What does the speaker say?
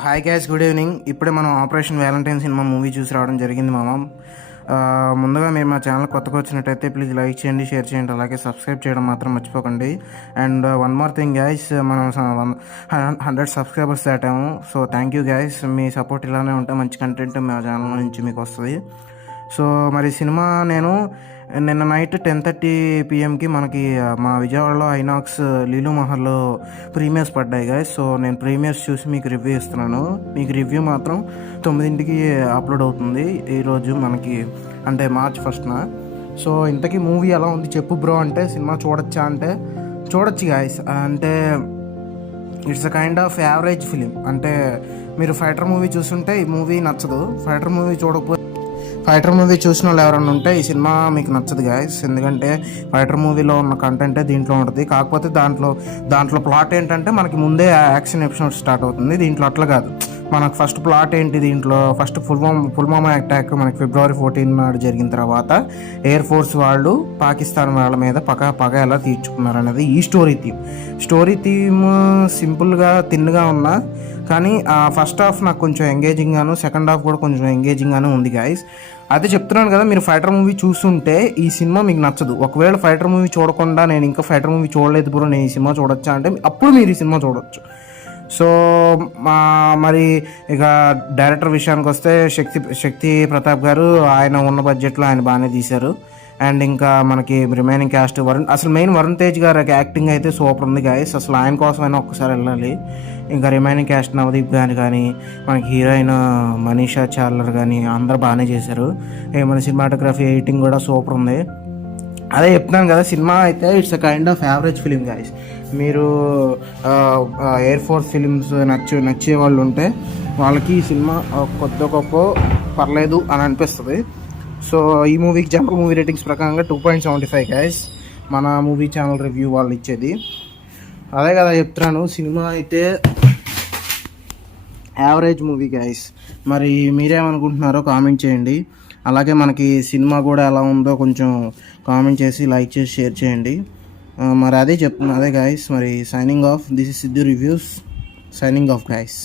Hi gas, good evening. ఇప్పుడే మనం operation Valentine cinema movie చూసి రావడం జరిగింది మామ. ముందుగా మీరు మా ఛానల్ కొత్తగా వచ్చినట్టయితే ప్లీజ్ లైక్ చేయండి, షేర్ చేయండి, అలాగే సబ్స్క్రైబ్ చేయడం మాత్రం మర్చిపోకండి. And one more thing guys, మనం 100 సబ్స్క్రైబర్స్ దాటాము. So thank you guys. మీ సపోర్ట్ ఇలానే ఉంటే మంచి కంటెంట్ మా ఛానల్ నుంచి మీకు వస్తుంది. సో మరి సినిమా నేను నిన్న నైట్ 10:30 PM మనకి మా విజయవాడలో ఐనాక్స్ లీలు మహల్లో ప్రీమియర్స్ పడ్డాయి గాయస్. సో నేను ప్రీమియర్స్ చూసి మీకు రివ్యూ ఇస్తున్నాను. మీకు రివ్యూ మాత్రం 9ంటికి అప్లోడ్ అవుతుంది ఈరోజు మనకి, అంటే March 1st. సో ఇంతకీ మూవీ ఎలా ఉంది చెప్పు బ్రో అంటే, సినిమా చూడొచ్చా అంటే చూడొచ్చు గాయస్. అంటే it's a kind of average film. అంటే మీరు ఫైటర్ మూవీ చూస్తుంటే ఈ మూవీ నచ్చదు. ఫైటర్ మూవీ చూసిన వాళ్ళు ఎవరైనా ఉంటే ఈ సినిమా మీకు నచ్చదు గాయస్. ఎందుకంటే ఫైటర్ మూవీలో ఉన్న కంటెంటే దీంట్లో ఉంటుంది. కాకపోతే దాంట్లో ప్లాట్ ఏంటంటే మనకి ముందే యాక్షన్ ఎపిసోడ్ స్టార్ట్ అవుతుంది. దీంట్లో అట్లా కాదు. మనకు ఫస్ట్ ప్లాట్ ఏంటి, దీంట్లో ఫస్ట్ పుల్వామా అటాక్ మనకి February 14 నాడు జరిగిన తర్వాత ఎయిర్ ఫోర్స్ వాళ్ళు పాకిస్తాన్ వాళ్ళ మీద పగ ఎలా తీర్చుకున్నారు అనేది ఈ స్టోరీ థీమ్ సింపుల్గా తిన్నుగా ఉన్నా కానీ ఫస్ట్ హాఫ్ నాకు కొంచెం ఎంగేజింగ్ గాను, సెకండ్ హాఫ్ కూడా కొంచెం ఎంగేజింగ్ గాను ఉంది గాయస్. అదే చెప్తున్నాను కదా, మీరు ఫైటర్ మూవీ చూస్తుంటే ఈ సినిమా మీకు నచ్చదు. ఒకవేళ ఫైటర్ మూవీ చూడకుండా నేను ఇంకా ఫైటర్ మూవీ చూడలేదు బ్రో, నేను ఈ సినిమా చూడొచ్చా అంటే అప్పుడు మీరు ఈ సినిమా చూడొచ్చు. సో మరి ఇక డైరెక్టర్ విషయానికి వస్తే శక్తి ప్రతాప్ గారు ఆయన ఉన్న బడ్జెట్లో ఆయన బాగానే తీశారు. అండ్ ఇంకా మనకి రిమైనింగ్ క్యాస్ట్ వరుణ్ తేజ్ గారి యాక్టింగ్ అయితే సూపర్ ఉంది గాయస్. అసలు ఆయన కోసమైనా ఒక్కసారి వెళ్ళాలి. ఇంకా రిమైనింగ్ క్యాస్ట్ నవదీప్ గాని కానీ, మనకి హీరోయిన్ మనీషా చార్లర్ కానీ అందరూ బాగానే చేశారు. మన సినిమాటోగ్రఫీ ఎడిటింగ్ కూడా సూపర్ ఉంది. అదే చెప్తున్నాను కదా, సినిమా అయితే it's a kind of average film guys. మీరు ఎయిర్ ఫోర్స్ ఫిలిమ్స్ నచ్చే వాళ్ళు ఉంటే వాళ్ళకి ఈ సినిమా కొద్ది గొప్ప పర్లేదు అని అనిపిస్తుంది. సో ఈ మూవీకి జనరల్ మూవీ రేటింగ్స్ ప్రకారంగా 2.75 గాయస్, మన మూవీ ఛానల్ రివ్యూ వాళ్ళు ఇచ్చేది. అదే కదా చెప్తున్నాను, సినిమా అయితే యావరేజ్ మూవీ గాయస్. మరి మీరేమనుకుంటున్నారో కామెంట్ చేయండి. అలాగే మనకి సినిమా కూడా ఎలా ఉందో కొంచెం కామెంట్ చేసి, లైక్ చేసి, షేర్ చేయండి. మరి అదే చెప్తున్నా, అదే గాయస్. మరి signing off, this is Siddhu reviews, signing off guys.